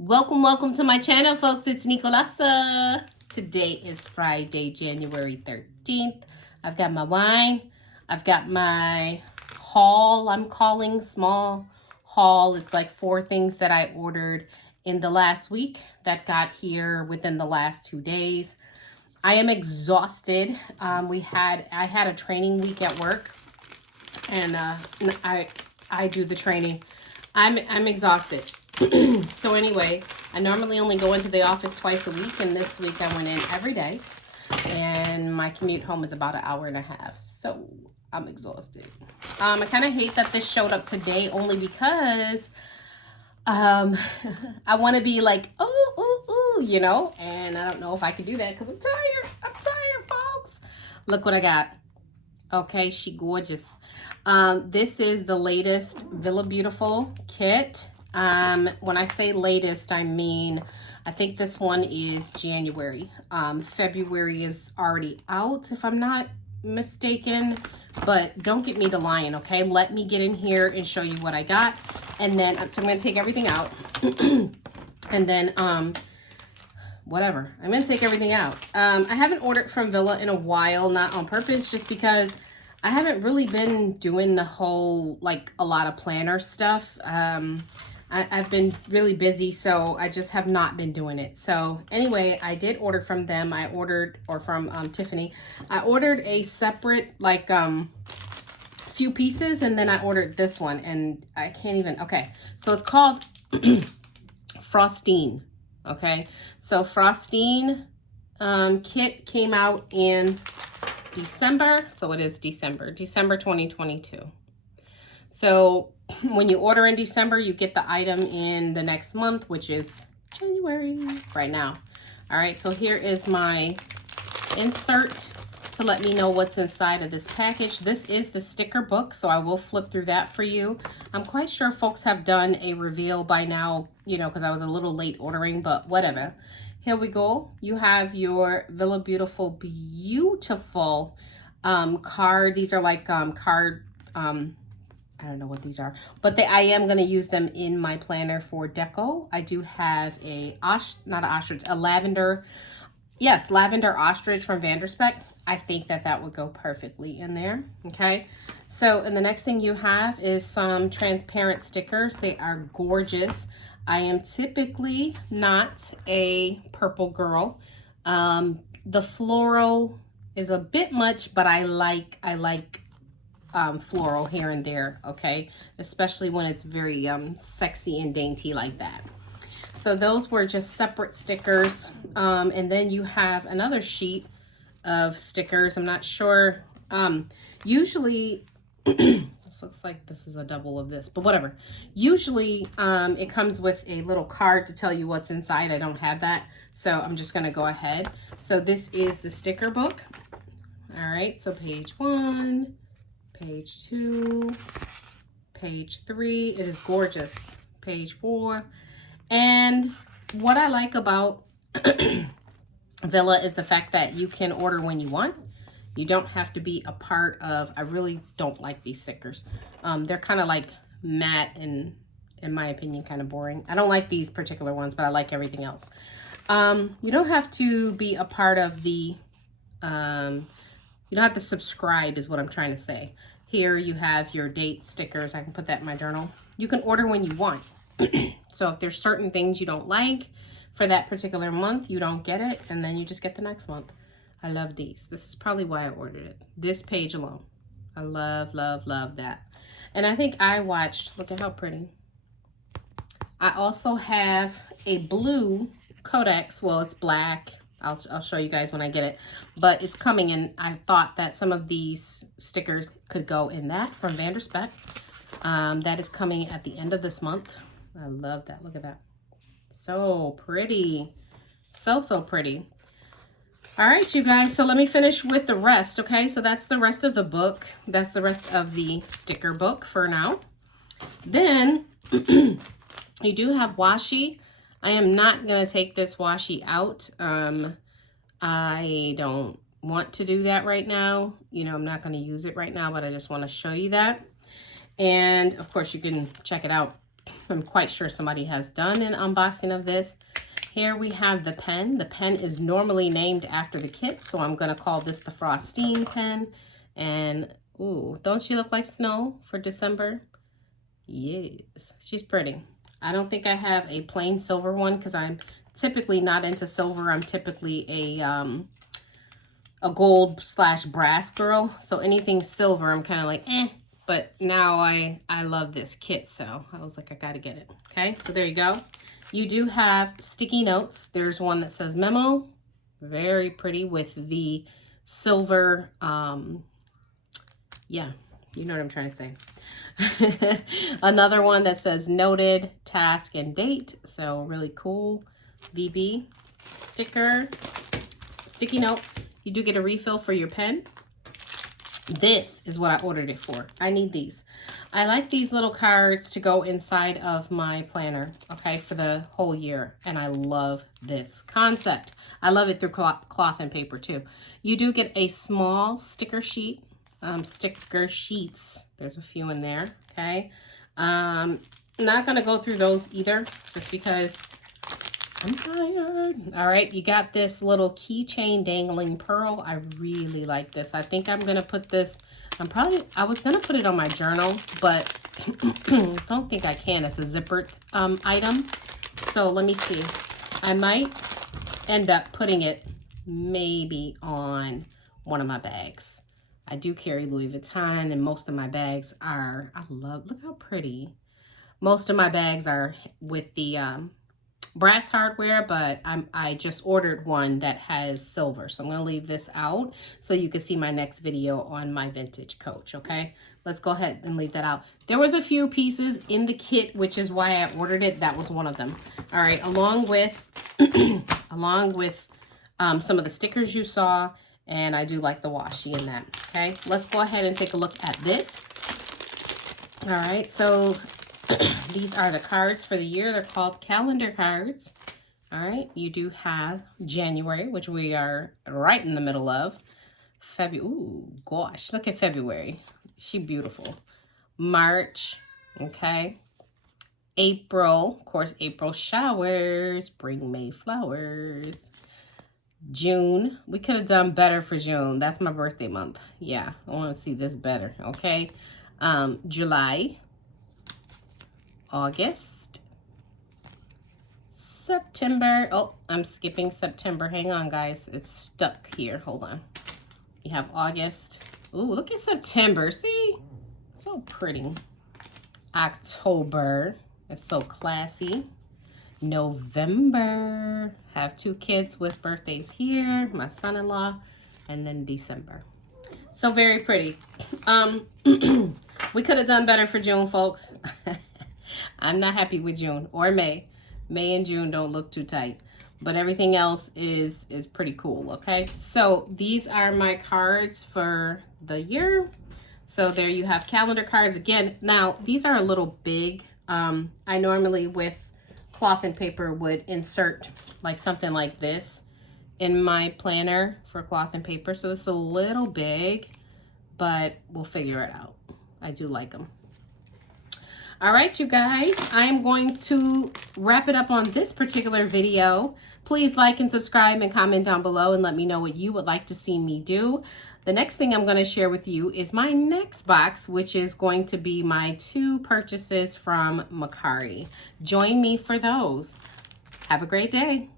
Welcome to my channel, folks. It's Nicolasa. Today is Friday, January 13th. I've got my wine. I've got my haul, I'm calling small haul. It's like 4 things that I ordered in the last week that got here within the last 2 days. I am exhausted. I had a training week at work, and I do the training. I'm exhausted. So anyway, I normally only go into the office twice a week, and this week I went in every day, and my commute home is about 1.5 hours. So I'm exhausted. I kind of hate that this showed up today, only because I want to be like, ooh, you know, and I don't know if I can do that because I'm tired, folks. Look what I got. Okay, she gorgeous. This is the latest Villabeautifful kit. When I say latest, I mean, I think this one is January. February is already out, if I'm not mistaken, but don't get me to lying, okay? Let me get in here and show you what I got. And then, so I'm going to take everything out. And then, whatever. I'm going to take everything out. I haven't ordered from Villa in a while, not on purpose, just because I haven't really been doing the whole, like, a lot of planner stuff. I've been really busy, so I just have not been doing it. So anyway, I did order from them. Or from Tiffany. I ordered a separate, like, few pieces, and then I ordered this one, and I can't even, okay. So it's called Frostine, okay? So Frostine kit came out in December, so it is December 2022. So when you order in December, you get the item in the next month, which is January right now. All right, so here is my insert to let me know what's inside of this package. This is the sticker book, so I will flip through that for you. I'm quite sure folks have done a reveal by now, you know, because I was a little late ordering, but whatever. Here we go. You have your Villabeautifful beautiful card. These are like card, I don't know what these are, but I am going to use them in my planner for deco. I do have a lavender, yes, lavender ostrich from Vanderspec. I think that would go perfectly in there. Okay. So, and the next thing you have is some transparent stickers. They are gorgeous. I am typically not a purple girl. The floral is a bit much, but I like floral here and there, okay? Especially when it's very sexy and dainty like that. So those were just separate stickers. And then you have another sheet of stickers. I'm not sure. Usually, this looks like this is a double of this, but whatever. Usually it comes with a little card to tell you what's inside. I don't have that, so I'm just gonna go ahead. So this is the sticker book. All right, so page 1, page 2, page 3, it is gorgeous. Page 4. And what I like about Villa is the fact that you can order when you want. You don't have to be a part of, I really don't like these stickers. They're kind of like matte and, in my opinion, kind of boring. I don't like these particular ones, but I like everything else. You don't have to be a part of the, you don't have to subscribe is what I'm trying to say. Here you have your date stickers. I can put that in my journal. You can order when you want. So if there's certain things you don't like for that particular month, you don't get it, and then you just get the next month. I love these. This is probably why I ordered it. This page alone. I love that. And I think I watched, look at how pretty. I also have a blue Codex. Well, it's black. I'll show you guys when I get it, but it's coming, and I thought that some of these stickers could go in that from Vanderspec. That is coming at the end of this month. I love that. Look at that. So pretty. So pretty. All right, you guys. So let me finish with the rest. Okay. So that's the rest of the book. That's the rest of the sticker book for now. Then you do have washi. I am not going to take this washi out. I don't want to do that right now. You know, I'm not going to use it right now, but I just want to show you that. And of course you can check it out I'm quite sure somebody has done an unboxing of this. Here we have the pen. The pen is normally named after the kit, so I'm going to call this the Frostine pen. And, ooh, don't she look like snow for December? Yes, she's pretty. I don't think I have a plain silver one because I'm typically not into silver. I'm typically a gold / brass girl. So anything silver, I'm kind of like, eh. But now I love this kit, so I was like, I gotta get it. Okay, so there you go. You do have sticky notes. There's one that says memo. Very pretty with the silver, yeah, you know what I'm trying to say. Another one that says noted, task, and date. So really cool. VB sticker, sticky note. You do get a refill for your pen. This is what I ordered it for. I need these. I like these little cards to go inside of my planner, okay, for the whole year. And I love this concept. I love it through cloth and paper too. You do get a small sticker sheet, sticker sheets. There's a few in there, okay. Not gonna go through those either, just because I'm tired. All right, you got this little keychain dangling pearl. I really like this. I think I'm gonna put this, I was gonna put it on my journal, but don't think I can. It's a zippered item. So let me see. I might end up putting it maybe on one of my bags. I do carry Louis Vuitton, and most of my bags are, look how pretty. Most of my bags are with the brass hardware, but I just ordered one that has silver. So I'm going to leave this out so you can see my next video on my vintage Coach, okay? Let's go ahead and leave that out. There was a few pieces in the kit, which is why I ordered it. That was one of them. All right, along with some of the stickers you saw, and I do like the washi in that, okay? Let's go ahead and take a look at this. All right, so these are the cards for the year. They're called calendar cards. All right, you do have January, which we are right in the middle of. February, ooh, gosh, look at February. She beautiful. March, okay. April, of course, April showers, bring May flowers. June, we could have done better for June. That's my birthday month. Yeah, I want to see this better, okay. July, August, September. Oh, I'm skipping September. Hang on, guys. It's stuck here. Hold on. You have August. Ooh, look at September. See? So pretty. October. It's so classy. November. Have 2 kids with birthdays here. My son-in-law. And then December. So very pretty. We could have done better for June, folks. I'm not happy with June or May. May and June don't look too tight, but everything else is pretty cool, okay? So these are my cards for the year. So there you have calendar cards. Again, now these are a little big. I normally with cloth and paper would insert like something like this in my planner for cloth and paper. So it's a little big, but we'll figure it out. I do like them. All right, you guys, I'm going to wrap it up on this particular video. Please like and subscribe and comment down below and let me know what you would like to see me do. The next thing I'm going to share with you is my next box, which is going to be my 2 purchases from Mercari. Join me for those. Have a great day.